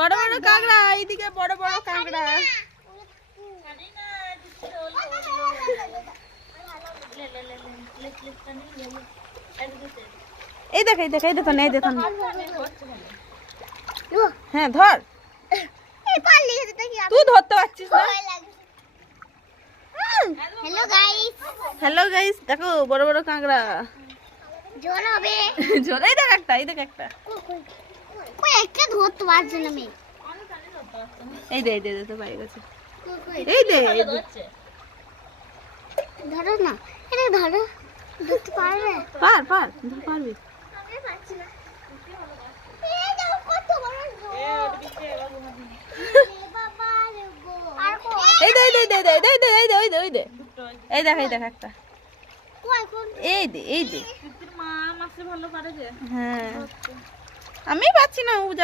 বড় বড় কাঁকড়া, এইদিকে বড় বড় কাঁকড়া। এই দেখ এই দেখ এই দেখুন এই দেখুন। হ্যাঁ ধর, তুই ধরতে পারছিস না। হ্যালো গাইস, হ্যালো গাইস, দেখো বড় বড় কাঁকড়া। জোর হবে। জোরে দেখ একটা, এই দেখ একটা। কই একটা ধরতে পারছি না আমি। এই দে এই দে তো পাই গেছে। এই দে এই দে। ধরো না, এটা ধরো, ধরতে পারবে? পার পার ধর, পারবি। আমি পারছি না। এই দেখো কত বড় জোর। বাবা রে গো। আর কই? এই দে এই দে এই দে এই দে এই দে এই দে ওই দে ওই দে। এই দেখ এই দেখ একটা। কই কোন? এই দে এই দে। মা মাছে ভালো পারে যে। হ্যাঁ আমি পাচ্ছি না।